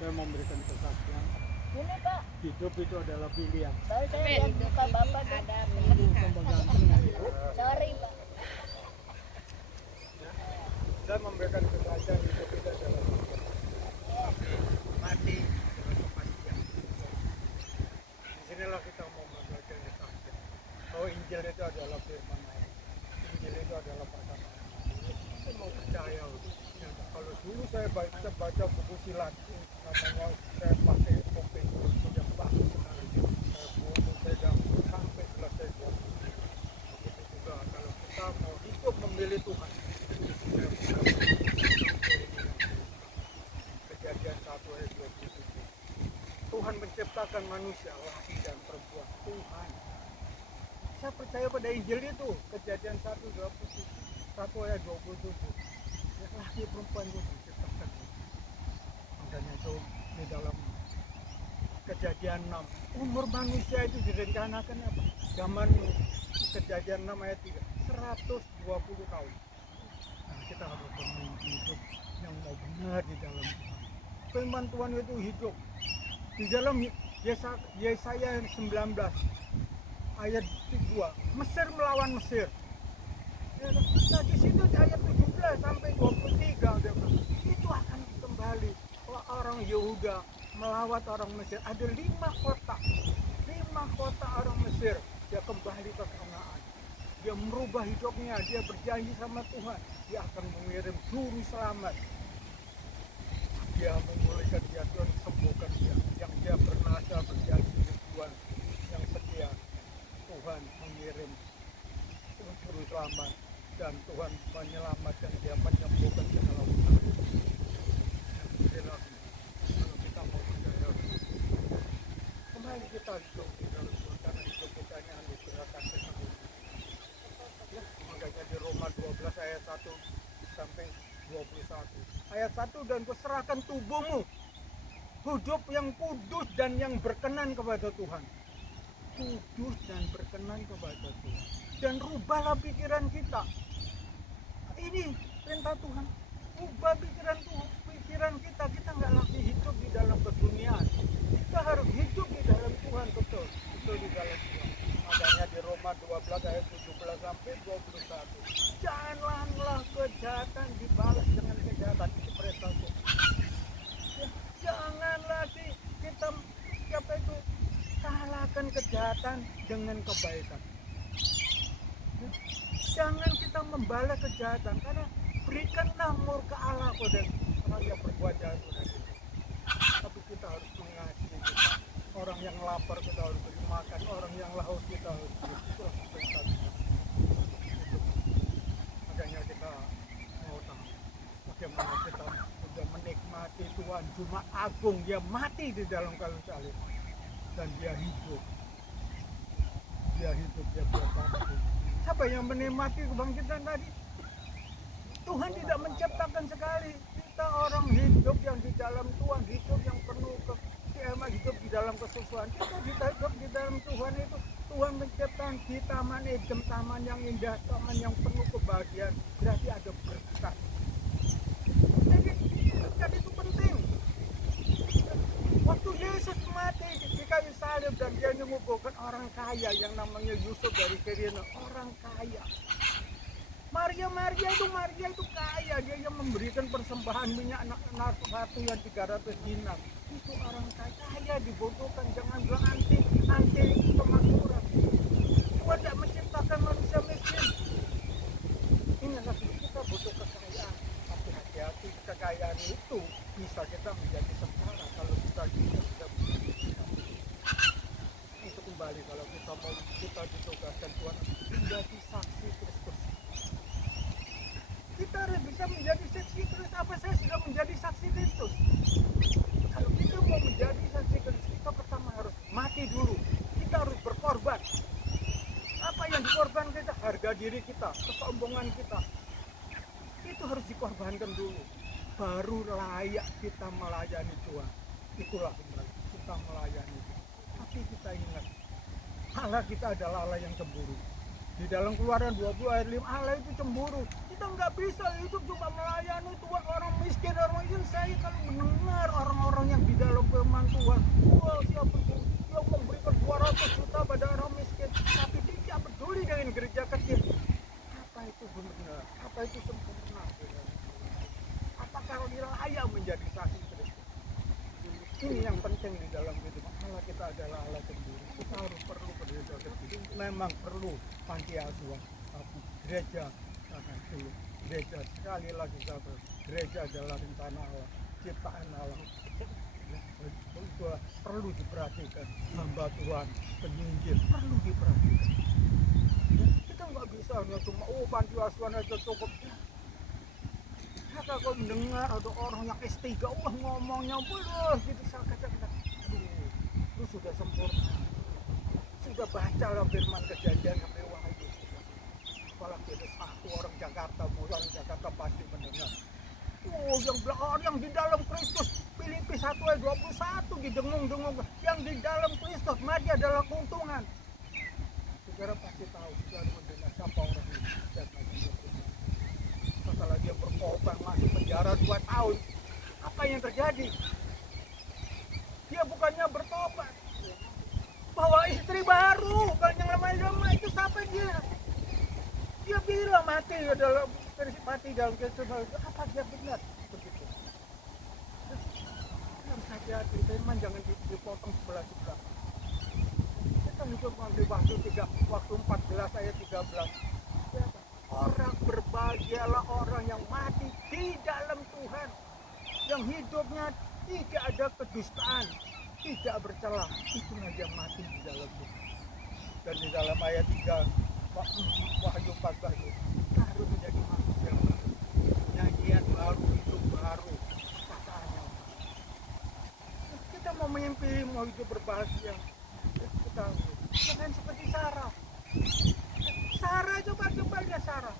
Saya memberikan kesaksian. Ini Pak, Hidup itu adalah pilihan. baru saya lihat muka Bapak tuh. ada Tunggu tambah ganteng ya itu. Sorry Pak. Saya memberikan kesaksian hidup itu adalah pilihan. Mati adalah kepastian. Disinilah kita mau belajar kesaksian. Bahwa Injil itu adalah firman Allah. Injil itu adalah perkataan. Saya mau percaya loh. Ya, kalau dulu saya baca buku silat, namanya saya pakai kopi yang bagus sekali. Saya buku pegang sampai selesai buat. Begitu juga kalau kita mau hidup memilih Tuhan. Kejadian 1 ayat 27. Tuhan menciptakan manusia laki dan perempuan. Tuhan. Saya percaya pada Injil itu. Kejadian 1 ayat 27. Laki perempuan itu menciptakan. Makanya itu di dalam Kejadian 6, umur manusia itu direncanakan apa? Zaman Kejadian 6 ayat 3, 120 tahun. Nah, kita harus memiliki hidup yang mau benar di dalam Tuhan. Firman Tuhan itu hidup. Di dalam Yesaya 19 ayat 2, Mesir melawan Mesir. Nah, di situ ayat 17 sampai 23 itu akan kembali. Orang Yehuda melawat orang Mesir. Ada 5 kota orang Mesir. Dia kembali ke Kanaan. Dia merubah hidupnya. Dia berjanji sama Tuhan. Dia akan mengirim juru selamat. Dia memulihkan dia, Tuhan sembuhkan dia. Yang dia bernasa berjanji dengan Tuhan yang setia. Tuhan mengirim juru selamat. Dan Tuhan menyelamatkan dia, menyembuhkan segala penyakit. Kalau kita mau percaya, kembali kita hidup di dalam Tuhan, karena hidup kita ini anugerah kasih Tuhan. Ya, makanya di Roma 12 ayat 1 sampai 21. Ayat 1, dan kuserahkan tubuhmu, hidup yang kudus dan yang berkenan kepada Tuhan. Kudus dan berkenan kepada Tuhan. Dan rubahlah pikiran kita. Ini perintah Tuhan. Ubah pikiran kita. Kita nggak lagi hidup di dalam keduniaan. Kita harus hidup di dalam Tuhan, betul di dalam Tuhan. Makanya di Roma 12 ayat 17 sampai 21. Janganlah kejahatan dibalas dengan kejahatan. Itu perintah Tuhan. Ya, janganlah kita kalahkan kejahatan dengan kebaikan. Ya, jangan kita membalas kejahatan, karena berikanlah murka Allah pada orang yang berbuat jahat pada kita. Tapi kita harus mengasihi kita. Orang yang lapar kita harus beri makan, orang yang haus kita harus beri. Itulah perintah Tuhan. Makanya kita mau tahu bagaimana kita sudah menikmati Tuhan Jumat Agung. Dia mati di dalam kayu salib dan dia hidup. Dia berbakti. Siapa yang menikmati kebangkitan tadi? Tuhan tidak menciptakan sekali. Kita orang hidup yang di dalam Tuhan, hidup yang penuh hidup di dalam kesusahan. Kita hidup di dalam Tuhan itu. Tuhan menciptakan di taman Eden, taman yang indah, taman yang penuh kebahagiaan. Berarti ada berkat. Jadi berkat itu penting. Waktu Yesus mati di kayu salib dan dia menguburkan orang kaya yang namanya Yusuf dari Kirene, orang kaya. Maria itu kaya, dia yang memberikan persembahan minyak narkoba yang 300 dinar. Itu orang kaya dibutuhkan, jangan bilang anti kemakmuran. Tuhan tidak menciptakan manusia miskin. Ingatlah, kita butuh kekayaan, tapi hati-hati, kekayaan itu bisa kita menjadi sengsara kalau kita sudah itu kembali. Kalau kita ditugaskan Tuhan menjadi saksi Kristus. Kita harus bisa menjadi saksi Kristus. Apa saya sudah menjadi saksi Kristus? Kalau kita mau menjadi saksi Kristus, kita pertama harus mati dulu. Kita harus berkorban. Apa yang dikorbankan kita? Harga diri kita, kesombongan kita. Itu harus dikorbankan dulu. Baru layak kita melayani Tuhan. Itulah benar, kita melayani Tuhan. Tapi kita ingat, Allah kita adalah Allah yang cemburu. Di dalam Keluaran 20 ayat 5, Allah itu cemburu. Kita nggak bisa hidup cuma melayani Tuhan, orang miskin. Saya kalau mendengar orang-orang yang di firman Tuhan. Wah, siapa itu yang memberikan 200 juta pada orang miskin, tapi tidak peduli dengan gereja kecil. Apa itu benar? Apa itu sempurna? Apakah dia layak menjadi saksi Kristus? Ini yang penting di dalam hidup. Allah kita adalah Allah sendiri. Kita harus perlu gereja kecil. Memang perlu panti asuhan, tapi gereja akan dulu. Gereja sekali lagi satu. Gereja adalah rencana Allah, ciptaan Allah. Itu perlu diperhatikan. Hamba Tuhan, penginjil perlu diperhatikan. Ya, kita nggak bisa hanya cuma panti asuhan aja cukup. Kalau mendengar ada orang yang S3, wah ngomongnya boleh gitu, saya katakan, aduh, itu sudah sempurna. Sudah baca lah firman Kejadian sampai Wahyu. Apalagi ada satu orang Jakarta, orang Jakarta pasti mendengar. Oh, yang bilang yang di dalam Kristus, Filipi 1 ayat 21 didengung-dengung, yang di dalam Kristus mati adalah keuntungan. Saudara pasti tahu, saudara mendengar siapa orang ini. Setelah dia berkorban masuk penjara 2 tahun, apa yang terjadi? Dia bukannya bertobat, bawa istri baru. Kalau yang lama-lama itu siapa dia? Dia bilang mati dalam kehidupan. Apa dia benar begitu? Harus hati-hati, firman jangan dipotong sebelah juga. Kita hidup di waktu 14 ayat 13. Orang berbahagialah orang yang mati di dalam Tuhan, yang hidupnya tidak ada kedustaan, tidak bercela, itu yang mati di dalam Tuhan. Dan di dalam ayat 3 Wahyu 14 kita harus menjadi manusia baru, nyanyian baru, hidup baru, katanya. Kita mau mimpi, mau hidup berbahagia, kita jangan seperti Sarah. Sarah coba lihat Sarah.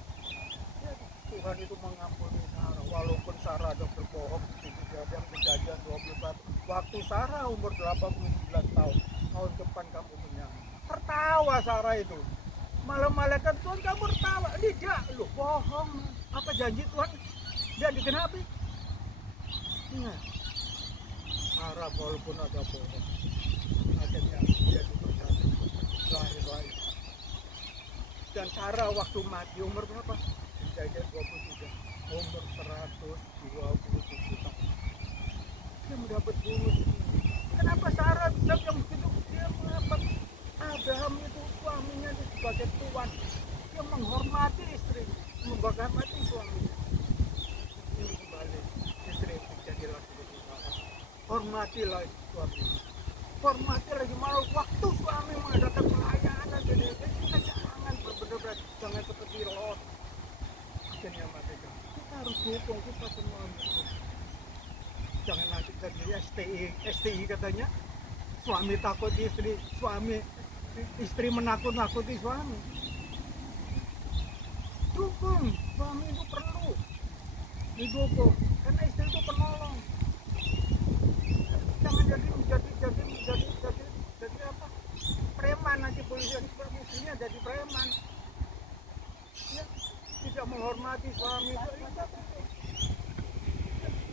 Ya, Tuhan itu mengampuni Sarah walaupun Sarah ada berbohong di Kejadian 21. Waktu Sarah umur 89 tahun, tahun depan kamu menyamar. Tertawa Sarah itu. Malah malaikat Tuhan kamu tertawa. Tidak, lu bohong. Apa janji Tuhan dia digenapi? Nah, Sarah walaupun ada bohong, akhirnya dia diberkati lahir. Dan Sarah waktu mati umur berapa? Kejadian 23, umur 127 tahun. Dia mendapat bonus. Kenapa Sarah bisa yang begitu? Dia mendapat Abraham itu suaminya sebagai tuan. Dia menghormati istri, menghormati suaminya. Ini kembali istri jadilah seperti Sarah. Hormatilah suaminya. Hormatilah malah waktu suami mengadakan pelayanan jadi benar-benar jangan seperti Lot. Akhirnya mereka kita harus dukung kita semua. Jangan nanti jadi STI katanya suami takut istri, istri menakut-nakuti suami. Dukung, suami itu perlu didukung karena istri itu penolong. Jangan jadi apa? Preman nanti polisi istrinya jadi preman. Ya, tidak menghormati suami itu.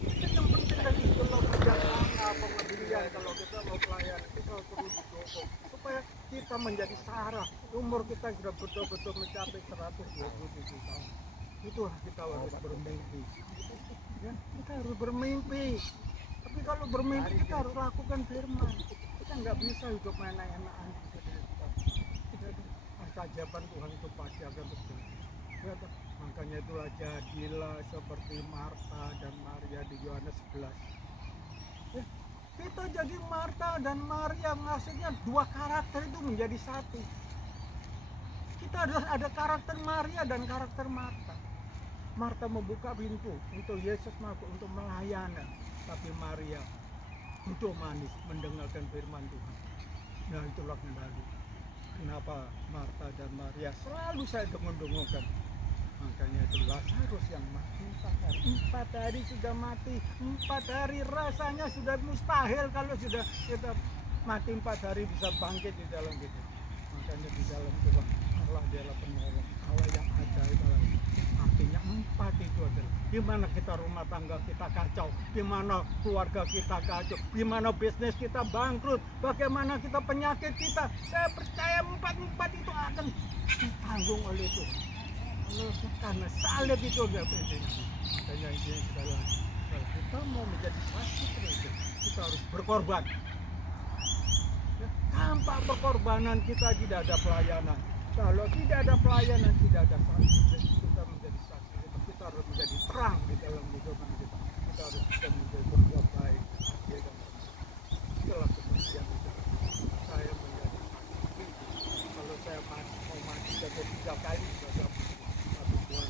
Yang penting dari kalau kerjaan pengabdian, kalau kita mau pelayanan kita perlu didukung supaya kita menjadi Sarah. Umur kita sudah betul-betul mencapai 127 tahun. Itulah kita harus bermimpi. Ya, kita harus bermimpi. Tapi kalau bermimpi kita harus lakukan firman. Kita nggak bisa hidup enak-enakan. Keajaiban Tuhan itu pasti akan terjadi. Ya, makanya itulah jadilah seperti Marta dan Maria di Yohanes 11. Ya, kita jadi Marta dan Maria, maksudnya dua karakter itu menjadi satu. Kita ada karakter Maria dan karakter Marta. Marta membuka pintu untuk Yesus masuk untuk melayani, tapi Maria duduk manis mendengarkan firman Tuhan. Nah itulah kembali kenapa Marta dan Maria selalu saya dengung-dengungkan. Makanya itu Lazarus yang mati 4 hari sudah mati. 4 hari rasanya sudah mustahil kalau sudah kita mati 4 hari bisa bangkit di dalam kita. Makanya di dalam Tuhan Allah adalah penolong, Allah yang ajaib. Artinya 4 itu adalah di mana kita rumah tangga kita kacau, di mana keluarga kita kacau, di mana bisnis kita bangkrut, bagaimana kita penyakit kita. Saya percaya 4 itu akan ditanggung oleh Tuhan. Karena salib itu enggak penting. Dan yang ini adalah kalau kita mau menjadi saksi Kristen, kita harus berkorban. Ya, tanpa berkorbanan kita tidak ada pelayanan. Kalau tidak ada pelayanan, tidak ada saksi. Jadi kita menjadi saksi, kita harus menjadi terang di dalam kehidupan kita. Kita harus bisa menjadi berbuat baik, adil dan benar. Itulah kemudian saya menjadi saksi. Kalau saya mau mati sampai 3 kali, sudah satu bulan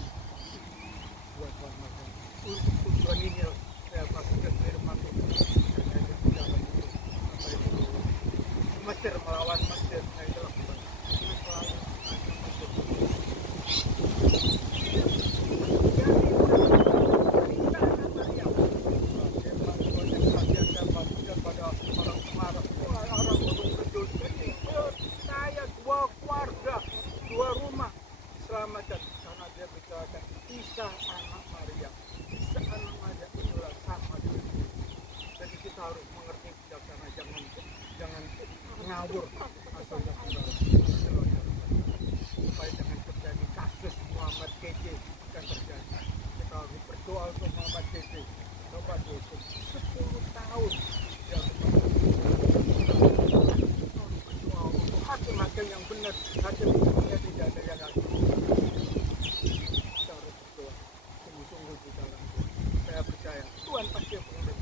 buat makan. Untuk tujuan ini saya pastikan firman Tuhan. Saya di dalam itu apa itu Mesir melawan Mesir, saya itu lakukan. Saya 2 keluarga, 2 rumah diselamatkan karena dia bicarakan Isa anak Maria. Isa anak Maria itulah sama dengan Yesus. Jadi kita harus mengerti bijaksana, jangan ngawur asalnya saudara. Supaya jangan terjadi kasus Muhammad Kece akan terjadi. Kita harus berdoa untuk Muhammad Kece. Coba Yesus 10 tahun dia berdoa untuk hakim-hakim yang benar, hakim yang tidak ada yang adil. Kita harus berdoa sungguh-sungguh di dalam Tuhan. Saya percaya Tuhan pasti akan